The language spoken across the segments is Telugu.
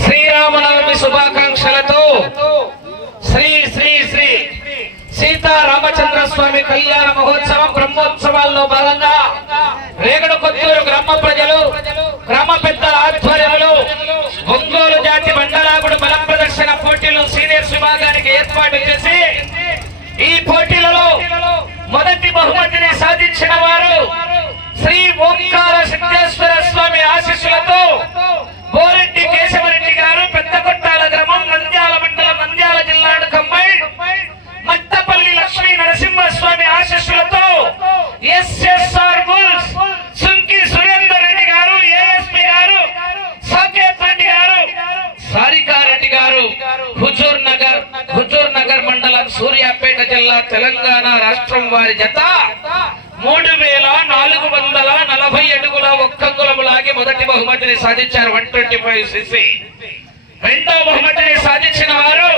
శ్రీరామనవమి శుభాకాంక్షలతో శ్రీ శ్రీ శ్రీ సీతారామచంద్ర స్వామి కళ్యాణ మహోత్సవం బ్రహ్మోత్సవాల్లో భాగంగా రేగడ కొత్తూరు గ్రామ ప్రజలు గ్రామ పెద్దల ఆధ్వర్యంలో ఒంగోలు జాతి మండలాగుడు బల ప్రదర్శన పోటీలు సీనియర్స్ విభాగానికి ఏర్పాటు చేసి ఈ పోటీలలో మొదటి బహుమతిని సాధించిన వారు శ్రీ ఓంకార సిద్ధేశ్వర స్వామి ఆశీస్సులతో బోరెడ్డి కేశవరెడ్డి గారు పెద్దకొట్టాల గ్రామం నంద్యాల మండలం నంద్యాల జిల్లా కంబైన్ మట్టపల్లి లక్ష్మీ నరసింహస్వామి ఆశీస్సులతో ఎస్ఎస్ఆర్ బుల్స్ సుంకి సురేందర్ రెడ్డి గారు ఏఎస్పీ గారు సాకేత్ రెడ్డి గారు సారికారెడ్డి గారు హుజూర్ నగర్ మండలం సూర్యాపేట జిల్లా తెలంగాణ రాష్ట్రం వారి జత 3440 అడుగుల ఒక్కంగుళము లాగి మొదటి బహుమతిని సాధించారు 125 సిసి. రెండో బహుమతిని సాధించిన వారు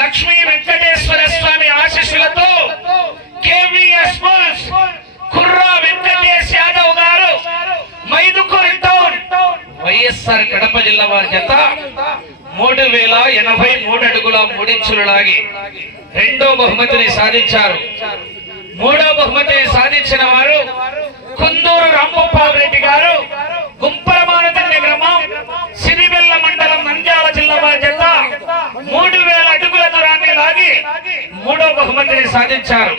లక్ష్మీ వెంకటేశ్వర స్వామి ఆశీస్సులతో కేవీఎస్ బుల్స్ కుర్రా వెంకటేష్ యాదవ్ గారు మైదుకూరు టౌన్ వైఎస్ఆర్ కడప జిల్లా వారి జత 3083 అడుగుల 3 ఇంచులు లాగి రెండో బహుమతిని సాధించారు. మూడో బహుమతిని సాధించిన వారు కుందూరు రాంగోపాల్ రెడ్డి గారు గుంపరమానతండ్రి గ్రామం సిరివెల్ల మండలం నంద్యాల జిల్లా వారి జత 3000 అడుగుల దూరాన్ని లాగి మూడో బహుమతిని సాధించారు.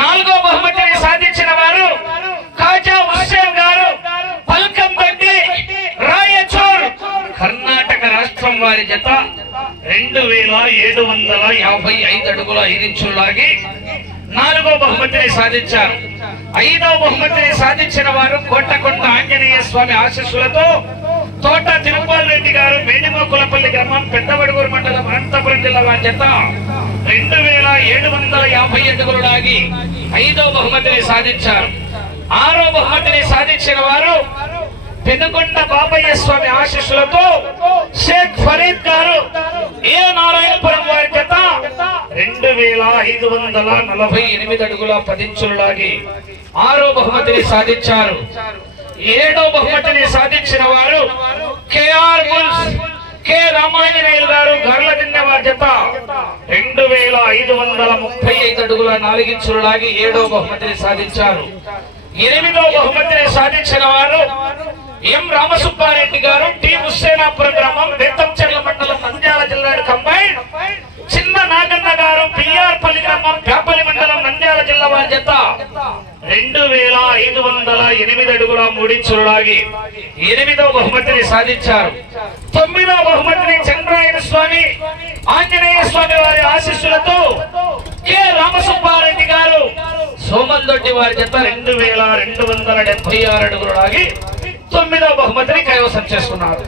నాలుగో బహుమతిని సాధించిన వారు కాజా హుస్సేన్ గారు పల్కంబట్టి రాయచూర్ కర్ణాటక రాష్ట్రం వారి జత 2755 అడుగుల 5 ఇంచులు లాగి నాలుగో బహుమతిని సాధించారు. ఐదో బహుమతిని సాధించిన వారు కోటకొండ ఆంజనేయ స్వామి ఆశీస్సులతో తోట తిరుపాల్ రెడ్డి గారు మేడిమోకులపల్లి గ్రామం పెద్దవడుగూరు మండలం అనంతపురం జిల్లా వారి జత 2750 అడుగులు లాగి ఐదో బహుమతిని సాధించారు. ఆరో బహుమతిని సాధించిన వారు పెనుకొండ బాబయ్య స్వామి ఆశీస్సులతో షేక్ ఫరీద్ గారు ఏ నారాయణపురం వారి జత 2548 అడుగుల 10 ఇంచులు లాగి ఆరో బహుమతిని సాధించారు. ఏడో బహుమతిని సాధించిన వారు కేఆర్ బుల్స్ కె రామాంజనేయులు గారు గర్లదిన్నె వారి జత 2535 అడుగుల 4 ఇంచులు లాగి ఏడో బహుమతిని సాధించారు. ఎనిమిదో బహుమతిని సాధించిన వారు ఎం రామసుబ్బారెడ్డి గారు టి హుస్సేనాపురం గ్రామం బేతంచెర్ల మండలం నంద్యాల జిల్లా కంబైన్ చిన్న నాగన్న గారు పిఆర్ పల్లి గ్రామం పేపల్లి మండలం నంద్యాల జిల్లా వారి జత 2508 అడుగుల 3 ఇంచులు లాగి ఎనిమిదో బహుమతిని సాధించారు. తొమ్మిదో బహుమతిని చంద్రాయణ స్వామి ఆంజనేయ స్వామి వారి ఆశీస్సులతో కె రామసుబ్బారెడ్డి గారు సోమల్దొడ్డి వారి జత 2276 అడుగులు లాగి 9వ బహుమతిని కైవసం చేసుకున్నారు.